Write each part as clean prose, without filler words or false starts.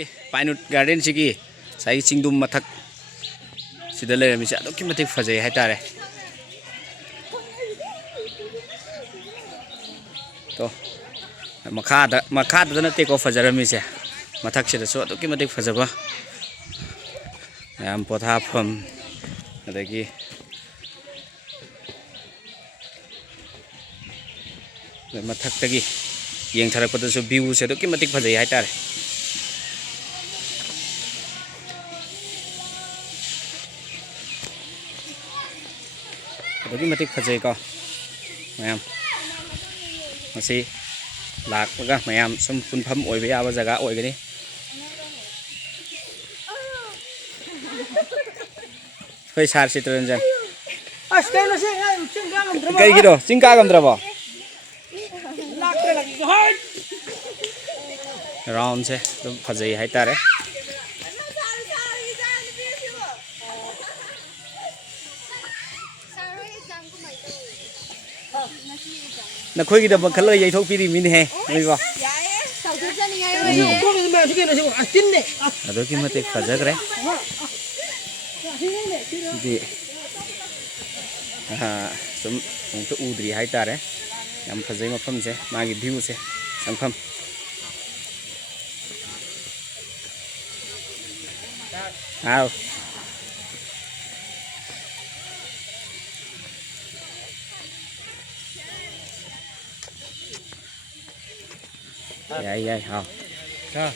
ꯑꯩꯈꯣꯏꯒꯤ ꯄꯥꯏꯟꯋꯨꯠ ꯒꯥꯔꯗꯦꯟꯁꯤꯒꯤ ꯉꯁꯥꯏꯒꯤ ꯆꯤꯡꯗꯨꯝ ꯃꯊꯛ ꯁꯤꯗ ꯂꯩꯔꯝꯃꯤꯁꯦ ꯑꯗꯨꯛꯀꯤ ꯃꯇꯤꯛ ꯐꯖꯩ ꯍꯥꯏꯇꯥꯔꯦ ꯇꯣ ꯃꯈꯥꯗ ꯅꯠꯇꯦꯀꯣ ꯐꯖꯔꯝꯃꯤꯁꯦ ꯃꯊꯛꯁꯤꯗꯁꯨ ꯑꯗꯨꯛꯀꯤ ꯃꯇꯤꯛ ꯐꯖꯕ ꯃꯌꯥꯝ ꯄꯣꯊꯥꯐꯝ ꯑꯗꯒꯤ ꯃꯊꯛꯇꯒꯤ ꯌꯦꯡꯊꯔꯛꯄꯗꯁꯨ ꯚ꯭ꯌꯨꯁꯦ ꯑꯗꯨꯛꯀꯤ ꯃꯇꯤꯛ ꯐꯖꯩ ꯍꯥꯏꯇꯥꯔꯦ ꯑꯗꯨꯛꯀꯤ ꯃꯇꯤꯛ ꯐꯖꯩꯀꯣ ꯃꯌꯥꯝ ꯃꯁꯤ ꯂꯥꯛꯄꯒ ꯃꯌꯥꯝ ꯁꯨꯝ ꯄꯨꯟꯐꯝ ꯑꯣꯏꯕ ꯌꯥꯕ ꯖꯒꯥ ꯑꯣꯏꯒꯅꯤ ꯑꯩꯈꯣꯏ ꯁꯥꯔ ꯆꯤꯇꯔꯟꯖꯟ ꯀꯩꯒꯤꯅꯣ ꯆꯤꯡ ꯀꯥ ꯉꯝꯗ꯭ꯔꯕꯣ ꯔꯥꯎꯟꯁꯦ ꯑꯗꯨꯝ ꯐꯖꯩ ꯍꯥꯏꯇꯥꯔꯦ ꯅꯈꯣꯏꯒꯤꯗꯃꯛ ꯈꯜꯂꯒ ꯌꯩꯊꯣꯛꯄꯤꯔꯤꯃꯤꯅꯦꯍꯦ ꯅꯣꯏꯀꯣ ꯑꯗꯨꯛꯀꯤ ꯃꯇꯤꯛ ꯐꯖꯈ꯭ꯔꯦ ꯁꯤꯗꯤ ꯁꯨꯝ ꯑꯃꯨꯛꯇ ꯎꯗ꯭ꯔꯤ ꯍꯥꯏꯇꯥꯔꯦ ꯌꯥꯝ ꯐꯖꯩ ꯃꯐꯝꯁꯦ ꯃꯥꯒꯤ ꯚ꯭ꯌꯨꯁꯦ ꯆꯪꯐꯝ ꯑꯥꯎ ꯌꯥꯏ ꯌꯥꯏ ꯍꯥꯎ ꯍꯥꯎ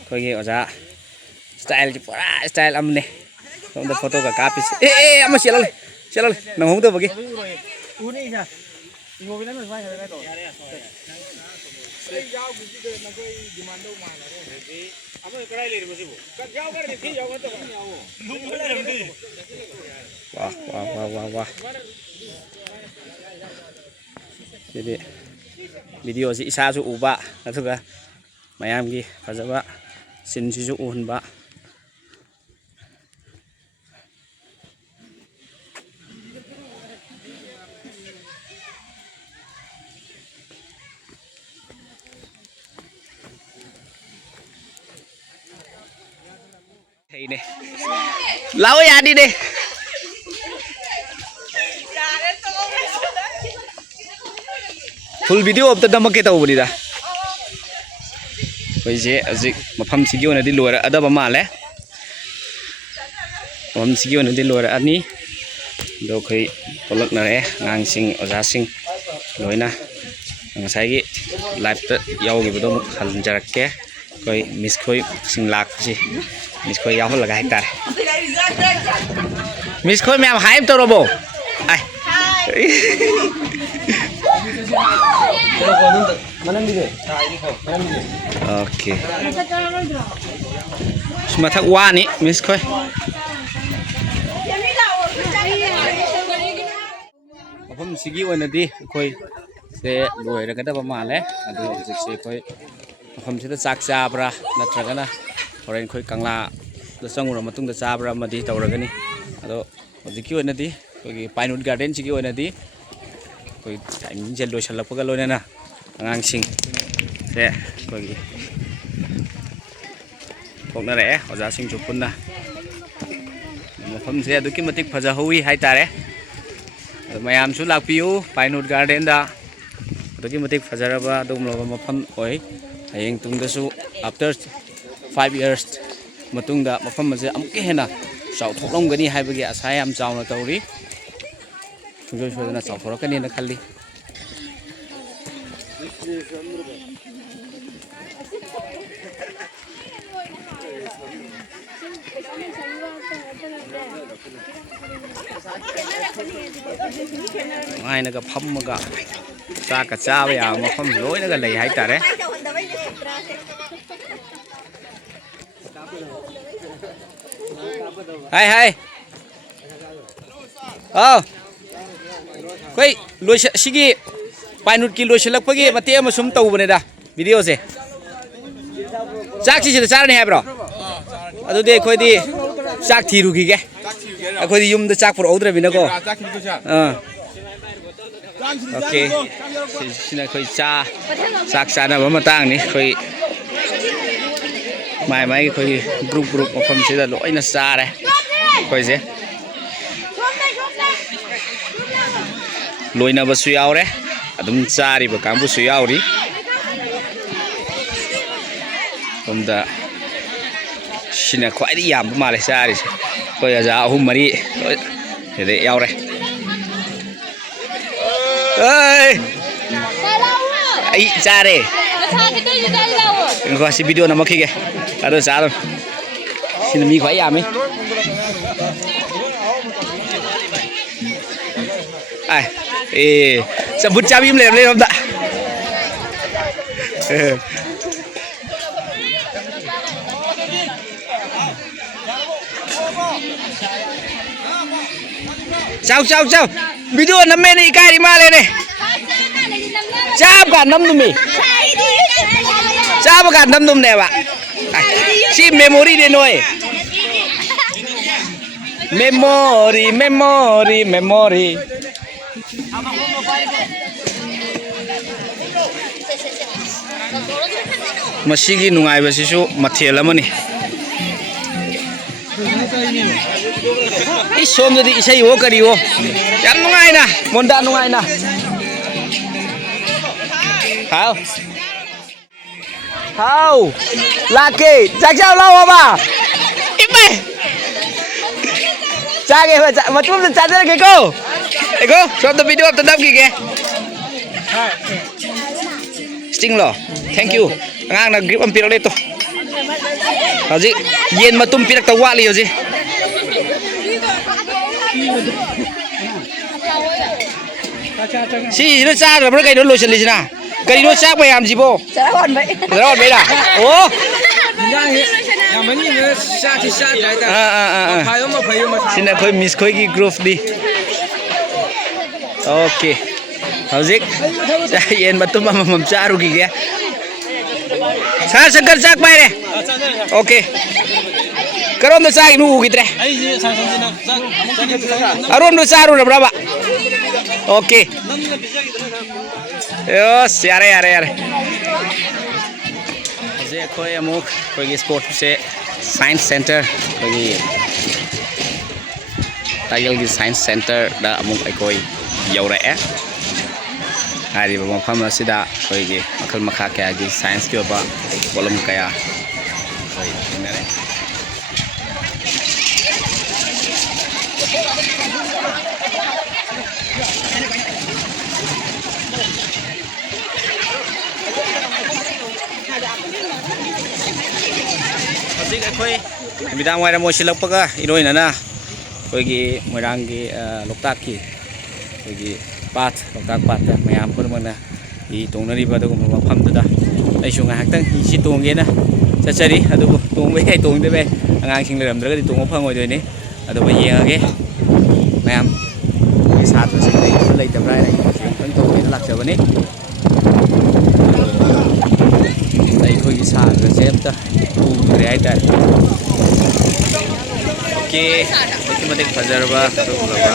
ꯑꯩꯈꯣꯏꯒꯤ ꯑꯣꯖꯥ ꯁ꯭ꯇꯥꯏꯜꯁꯤ ꯄꯨꯔꯥ ꯁ꯭ꯇꯥꯏꯜ ꯑꯃꯅꯦ ꯁꯣꯝꯗ ꯐꯣꯇꯣꯒ ꯀꯥꯞꯄꯤꯁꯤ ꯑꯃ ꯆꯦꯜꯂꯛꯂꯦ ꯅꯪꯍꯧꯗꯕꯒꯤ ꯋꯥ ꯁꯤꯗꯤ ꯚꯤꯗꯤꯑꯣꯁꯤ ꯏꯁꯥꯁꯨ ꯎꯕ ꯑꯗꯨꯒ ꯃꯌꯥꯝꯒꯤ ꯐꯖꯕ ꯁꯤꯟꯁꯤꯁꯨ ꯎꯍꯟꯕ ꯊꯩꯅꯦ ꯂꯥꯛꯑꯣ ꯌꯥꯅꯤꯅꯦ ꯐꯨꯜ ꯚꯤꯗꯤꯑꯣ ꯑꯝꯇ ꯅꯝꯃꯛꯀꯦ ꯇꯧꯕꯅꯤꯗ ꯑꯩꯈꯣꯏꯁꯦ ꯍꯧꯖꯤꯛ ꯃꯐꯝꯁꯤꯒꯤ ꯑꯣꯏꯅꯗꯤ ꯂꯣꯏꯔꯛꯑꯗꯕ ꯃꯥꯜꯂꯦ ꯃꯐꯝꯁꯤꯒꯤ ꯑꯣꯏꯅꯗꯤ ꯂꯣꯏꯔꯛꯑꯅꯤ ꯑꯗꯣ ꯑꯩꯈꯣꯏ ꯊꯣꯛꯂꯛꯅꯔꯛꯑꯦ ꯑꯉꯥꯡꯁꯤꯡ ꯑꯣꯖꯥꯁꯤꯡ ꯂꯣꯏꯅ ꯉꯁꯥꯏꯒꯤ ꯂꯥꯏꯐꯇ ꯌꯥꯎꯈꯤꯕꯗꯣ ꯑꯃꯨꯛ ꯍꯟꯖꯔꯛꯀꯦ ꯑꯩꯈꯣꯏ ꯃꯤꯁ ꯈꯣꯏꯁꯤꯡ ꯂꯥꯛꯄꯁꯤ ꯃꯤꯁ ꯈꯣꯏ ꯌꯥꯎꯍꯜꯂꯒ ꯍꯥꯏꯇꯥꯔꯦ ꯃꯤꯁ ꯈꯣꯏ ꯃꯌꯥꯝ ꯍꯥꯏ ꯇꯧꯔꯕꯣ ꯑꯣꯀꯦ ꯃꯊꯛ ꯋꯥꯅꯤ ꯃꯤꯁ ꯈꯣꯏ ꯃꯐꯝꯁꯤꯒꯤ ꯑꯣꯏꯅꯗꯤ ꯑꯩꯈꯣꯏ ꯁꯦ ꯂꯣꯏꯔꯒꯗꯕ ꯃꯥꯜꯂꯦ ꯑꯗꯨ ꯍꯧꯖꯤꯛꯁꯦ ꯑꯩꯈꯣꯏ ꯃꯐꯝꯁꯤꯗ ꯆꯥꯛ ꯆꯥꯕ꯭ꯔꯥ ꯅꯠꯇ꯭ꯔꯒꯅ ꯍꯣꯔꯦꯟ ꯑꯩꯈꯣꯏ ꯀꯪꯂꯥꯗ ꯆꯪꯉꯨꯔ ꯃꯇꯨꯡꯗ ꯆꯥꯕ꯭ꯔꯥ ꯑꯃꯗꯤ ꯇꯧꯔꯒꯅꯤ ꯑꯗꯣ ꯍꯧꯖꯤꯛꯀꯤ ꯑꯣꯏꯅꯗꯤ ꯑꯩꯈꯣꯏꯒꯤ ꯄꯥꯏꯟꯋꯨꯠ ꯒꯥꯔꯗꯦꯟꯁꯤꯒꯤ ꯑꯣꯏꯅꯗꯤ ꯑꯩꯈꯣꯏ ꯇꯥꯏꯃꯤꯡꯁꯦ ꯂꯣꯏꯁꯤꯜꯂꯛꯄꯒ ꯂꯣꯏꯅꯅ ꯑꯉꯥꯡꯁꯤꯡꯁꯦ ꯑꯩꯈꯣꯏꯒꯤ ꯊꯣꯛꯅꯔꯛꯑꯦ ꯑꯣꯖꯥꯁꯤꯡꯁꯨ ꯄꯨꯟꯅ ꯃꯐꯝꯁꯦ ꯑꯗꯨꯛꯀꯤ ꯃꯇꯤꯛ ꯐꯖꯍꯧꯋꯤ ꯍꯥꯏꯇꯥꯔꯦ ꯑꯗꯣ ꯃꯌꯥꯝꯁꯨ ꯂꯥꯛꯄꯤꯌꯨ ꯄꯥꯏꯟꯋꯨꯠ ꯒꯥꯔꯗꯦꯟꯗ ꯑꯗꯨꯛꯀꯤ ꯃꯇꯤꯛ ꯐꯖꯔꯕ ꯑꯗꯨꯒꯨꯝꯂꯕ ꯃꯐꯝ ꯑꯣꯏ ꯍꯌꯦꯡ ꯇꯨꯡꯗꯁꯨ ꯑꯥꯐꯇꯔ 5 years ꯃꯇꯨꯡꯗ ꯃꯐꯝ ꯑꯁꯦ ꯑꯃꯨꯛꯀ ꯍꯦꯟꯅ ꯆꯥꯎꯊꯣꯛꯂꯝꯒꯅꯤ ꯍꯥꯏꯕꯒꯤ ꯑꯁꯥ ꯌꯥꯝ ꯆꯥꯎꯅ ꯇꯧꯔꯤ ꯁꯨꯡꯁꯣꯏ ꯁꯣꯏꯗꯅ ꯆꯥꯎꯊꯣꯔꯛꯀꯅꯤꯅ ꯈꯜꯂꯤ ꯅꯨꯡꯉꯥꯏꯅꯒ ꯐꯝꯃꯒ ꯆꯥꯛꯀ ꯆꯥꯕ ꯌꯥꯕ ꯃꯐꯝ ꯂꯣꯏꯅꯒ ꯂꯩ ꯍꯥꯏꯇꯥꯔꯦ ꯍꯥꯏ ꯑꯥꯎ ꯑꯩꯈꯣꯏ ꯁꯤꯒꯤ ꯄꯥꯏꯟꯋꯨꯠꯀꯤ ꯂꯣꯏꯁꯤꯜꯂꯛꯄꯒꯤ ꯃꯇꯦꯛ ꯑꯃ ꯁꯨꯝ ꯇꯧꯕꯅꯤꯗ ꯚꯤꯗꯤꯑꯣꯁꯦ ꯆꯥꯛꯁꯤ ꯁꯤꯗ ꯆꯥꯔꯅꯤ ꯍꯥꯏꯕ꯭ꯔꯣ ꯑꯗꯨꯗꯤ ꯑꯩꯈꯣꯏꯗꯤ ꯆꯥꯛ ꯊꯤꯔꯨꯈꯤꯒꯦ ꯑꯩꯈꯣꯏꯗꯤ ꯌꯨꯝꯗ ꯆꯥꯛ ꯄꯨꯔꯛꯍꯧꯗ꯭ꯔꯕꯅꯤꯅꯀꯣ ꯑꯣꯀꯦ ꯁꯤꯅ ꯑꯩꯈꯣꯏ ꯆꯥꯛ ꯆꯥꯅꯕ ꯃꯇꯥꯡꯅꯤ ꯑꯩꯈꯣꯏ mai mai khoi group mafam sida loina chare khoi je loina basu yaure adum chari ba kambu su yauri omda sina khwai yam male chari khoi aja ahum mari de yaure ai chare ko si video na makhi ke ado charo sin mi khwai yam ai sebut cabim lem lem tak chào video năm men này cai đi ma lên này chào cả năm tụi mình chào cả năm tụi này bạn si memory đây nói memory masigi nungai basisu mathel amani isom jadi isai wo kari wo yam nungai na monda nungai na hao laki jak sao lau ba ibe chage mà chúng ta chặt ra cái cô show the video of the dam kìa sting lo thank you ngang na grip ampir le to haji yen matum pirak tawa li haji si nó cha rồi nó cái nó lôi chân li na cái nó cha mày làm gì bo ra hòn vậy à ô xin là khơi miss khơi cái group đi ok howzik yen matum mamam cha rugi kìa sa sagar sak bay này ok karon do sa inu gitu deh aron do sa aron berapa ok yes yare je khoi amuk khoi sport se science center khoi tayal gi science center da amuk ai khoi yaure hari mafam asida khoi gi makal makha kaya gi science ki ba kolom kaya khoi inare Howzik khoi midang wai ra mo silak paga iroi na khoi gi moirang gi loktak ki khoi gi path loktak path ta mayam pun mana I tongnari ba dugum mafam da ai su ngak tang I si tongge na chachari adu tong be ai tong de be angang sing leram dra ga tong phang oi doi ni adu ba yeng age mayam sat sing lei tabra ai tang tong ni lak jabani ai khoi gi sa ga sem ta u re ai ta oke matik fajarba adu laba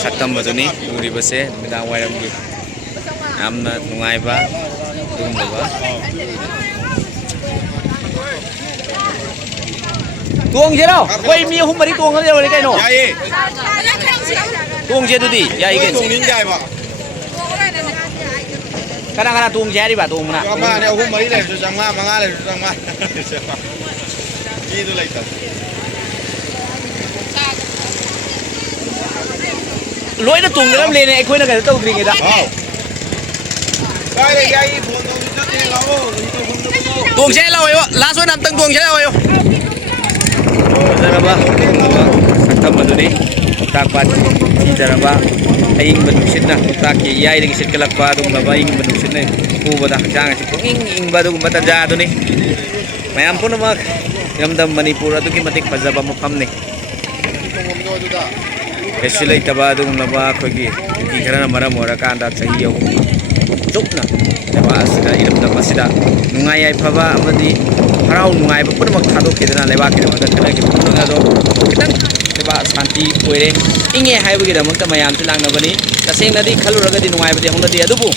saktam baduni uri base midang wairam gi amna nungai ba dum ba tuang je đâu quay mi hum mari tuang đâu đấy cái nọ tuang je tu đi ya cái tuang nín dài mà kadang tuang je đi ba tuang mana mà này hum mari này rồi sang ma này rồi sang ma đi tôi lấy tận lối nó tuồng cái lên này khơi nó cái tàu gì người ta tuồng xe lâu rồi lá số năm tầng tuồng xe lâu rồi giờ ba thầm mà tụi đi tak pat si giờ ba anh mình xin nè tak gì ai đi xin cái lạc ba đúng là ba anh mình xin này u ba đặc trang thì cũng anh ba đúng ba ta ra tụi đi mày ăn phun mà ngâm đầm Manipur tụi cái mặt tích phải ra ba một phăm này cái lấy taba dung là ba khơi gì thì cái này mà ra mua ra can đã thấy nhiều chút nè để ba sida iram taba sida nungai ai phaba amadi harau nungai ba pun mak thado kidana leba kidama da kana ki pun na do kitan để ba santi koire inge hai bagi da mak mayam tilang na bani taseng nadi khalu raga di nungai ba di hong nadi adubu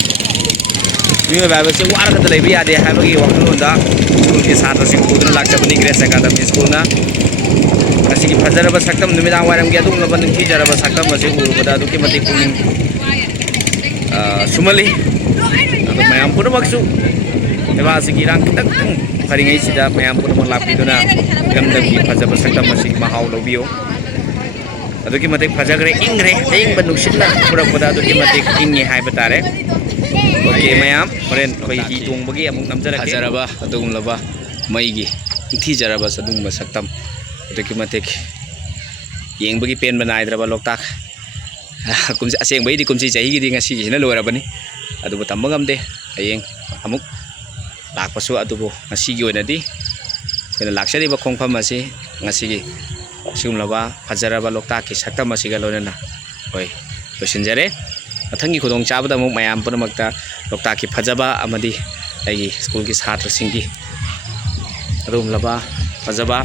मियोय बाबा से वार खत लेबि यादे हाबगी वखलोंदा school के साथ Singh पुदन लाक्चबनी grace academy school ना असिगी फजरब सक्तम नुमिदां warm गे अदुम लबन की जरब सक्तम असे उरुबदा दुकी मति पुनिंग सुमली अदु मयाम पुरमक्सु एबा असिगी रां खतक फरिङै सिदा मयाम पुरम लापिदुना गमदगी फजब सक्तम असिगी महाव लबियो अदुकी मति फजगरे इंग्रे इंग नुसिना पुरबदा अदुकी मति इंगे हाइबा तारे ओके मयाम होरेन खोई ही तोंबगी अमुक नमजरके फजरबा अदुम लबा मईगी थी जरबा सदुम सक्तम अदुकी मति येंबगी pen बनाइद्रबा Loktak कुमसे असेंबैदी Kumsi चहीगी the ngasi gisina loirabani adubu tambangam de hayeng amuk lakpasu adubu ngasi gi oinadi kena laksari ba khongpham asi ngasi gi sigumlaba fajaraba loktak ki saktam asi ga loinana hoi losinjare mathangi khudong chabada amuk mayam punamakta loktak ki fajaba amadi aigi school ki chhatra singgi adumlaba fajaba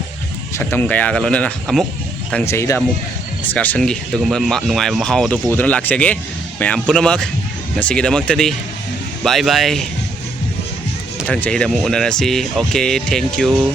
saktam gaya ga loinana amuk thang chahida amuk excursion gi duguma nungai mahau do pudra laksage mayam punamak ngasigi damak-tadi bye bye thang chahida mu unarasi okay thank you